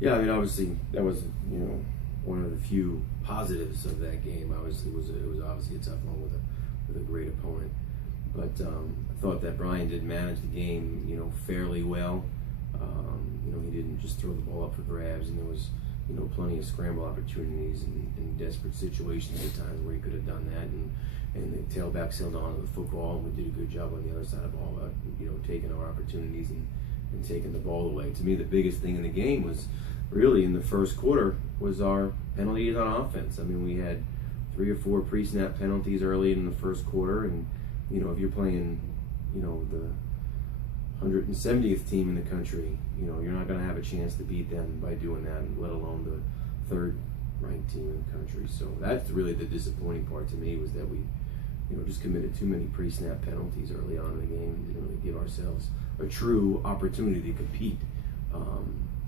Yeah, I mean, obviously that was one of the few positives of that game. Obviously, it was obviously a tough one with a great opponent, but I thought that Brian did manage the game fairly well. He didn't just throw the ball up for grabs, and there was plenty of scramble opportunities and desperate situations at times where he could have done that, and the tailbacks held on to the football, and we did a good job on the other side of the ball about taking our opportunities and taking the ball away. To me, the biggest thing in the game was really in the first quarter was our penalties on offense. I mean, we had 3 or 4 pre-snap penalties early in the first quarter, and if you're playing the 170th team in the country, you're not going to have a chance to beat them by doing that, let alone the 3rd ranked team in the country. So that's really the disappointing part to me, was that we just committed too many pre-snap penalties early on in the game and didn't really give ourselves a true opportunity to compete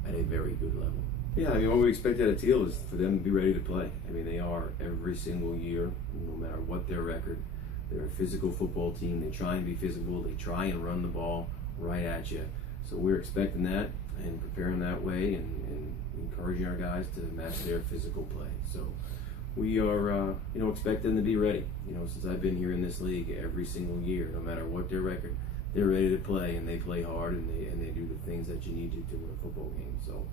at a very good level. Yeah, I mean, what we expect out of Thiel is for them to be ready to play. I mean, they are every single year, no matter what their record. They're a physical football team. They try and be physical. They try and run the ball right at you. So we're expecting that and preparing that way and encouraging our guys to match their physical play. So we are, expect them to be ready. Since I've been here in this league, every single year, no matter what their record, they're ready to play, and they play hard, and they do the things that you need to win a football game. So,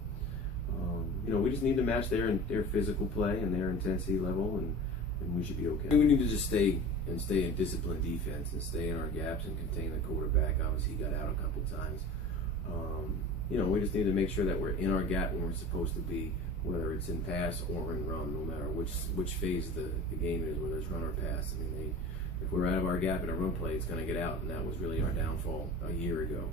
we just need to match their physical play and their intensity level, and we should be okay. We need to just stay in disciplined defense and stay in our gaps and contain the quarterback. Obviously, he got out a couple times. We just need to make sure that we're in our gap when we're supposed to be, whether it's in pass or in run, no matter which phase the game is, whether it's run or pass. I mean, if we're out of our gap in a run play, it's going to get out, and that was really our downfall a year ago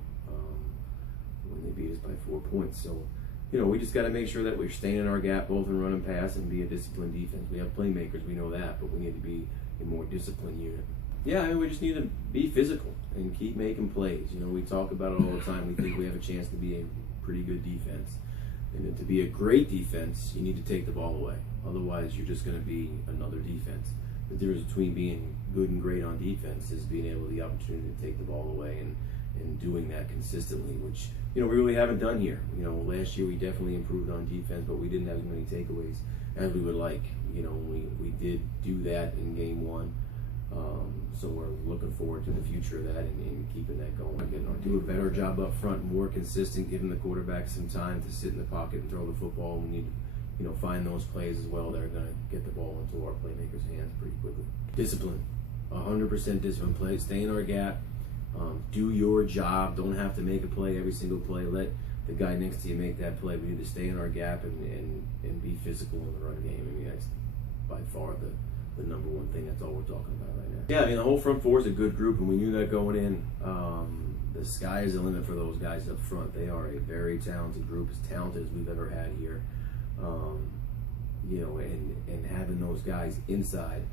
when they beat us by 4 points. So, we just got to make sure that we're staying in our gap, both in run and pass, and be a disciplined defense. We have playmakers, we know that, but we need to be a more disciplined unit. Yeah, I mean, we just need to be physical and keep making plays. We talk about it all the time. We think we have a chance to be a pretty good defense. And then to be a great defense, you need to take the ball away. Otherwise, you're just going to be another defense. The difference between being good and great on defense is being able the opportunity to take the ball away and doing that consistently, which we really haven't done here. Last year we definitely improved on defense, but we didn't have as many takeaways as we would like. We did do that in game 1. So we're looking forward to the future of that and keeping that going. Do a better job up front, more consistent, giving the quarterback some time to sit in the pocket and throw the football. We need to find those plays as well that are going to get the ball into our playmakers' hands pretty quickly. Discipline, 100% discipline. Play, stay in our gap, do your job. Don't have to make a play every single play. Let the guy next to you make that play. We need to stay in our gap and be physical in the run game. I mean, that's by far the number one thing. That's all we're talking about right now. Yeah, I mean, the whole front four is a good group, and we knew that going in. The sky is the limit for those guys up front. They are a very talented group, as talented as we've ever had here. And having those guys inside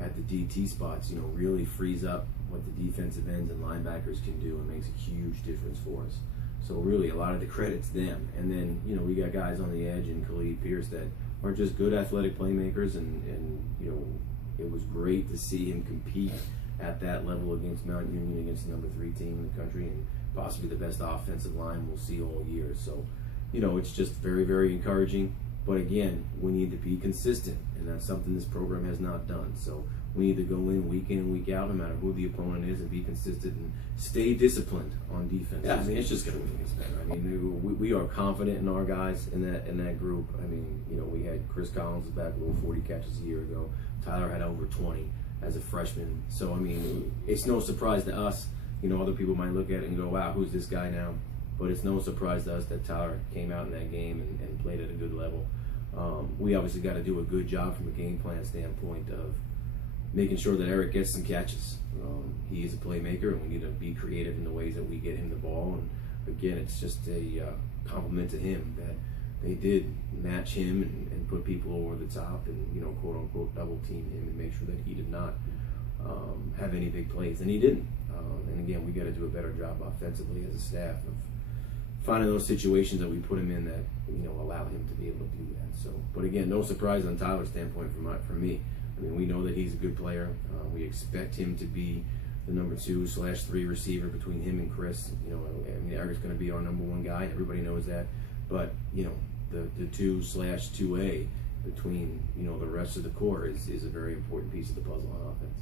at the DT spots, really frees up what the defensive ends and linebackers can do and makes a huge difference for us. So really, a lot of the credit's them. And then, we got guys on the edge and Khalid Pierce that are just good athletic playmakers, and it was great to see him compete at that level against Mount Union, against the number 3 team in the country, and possibly the best offensive line we'll see all year. So, it's just very, very encouraging. But again, we need to be consistent, and that's something this program has not done. So we need to go in and week out, no matter who the opponent is, and be consistent and stay disciplined on defense. Yeah, I mean, it's just going to make us better. I mean, we are confident in our guys in that group. I mean, we had Chris Collins was back with 40 catches a year ago. Tyler had over 20 as a freshman. So I mean, it's no surprise to us. Other people might look at it and go, "Wow, who's this guy now?" But it's no surprise to us that Tyler came out in that game and played at a good level. We obviously got to do a good job from a game plan standpoint of making sure that Eric gets some catches. He is a playmaker, and we need to be creative in the ways that we get him the ball. And again, it's just a compliment to him that they did match him and put people over the top and, quote unquote, double team him and make sure that he did not have any big plays, and he didn't. And again, we got to do a better job offensively as a staff of finding those situations that we put him in that allow him to be able to do that. So, but again, no surprise on Tyler's standpoint from me. I mean, we know that he's a good player. We expect him to be the number 2/3 receiver between him and Chris. I mean, Eric's going to be our number 1 guy. Everybody knows that. but the 2/2A between the rest of the core is a very important piece of the puzzle on offense.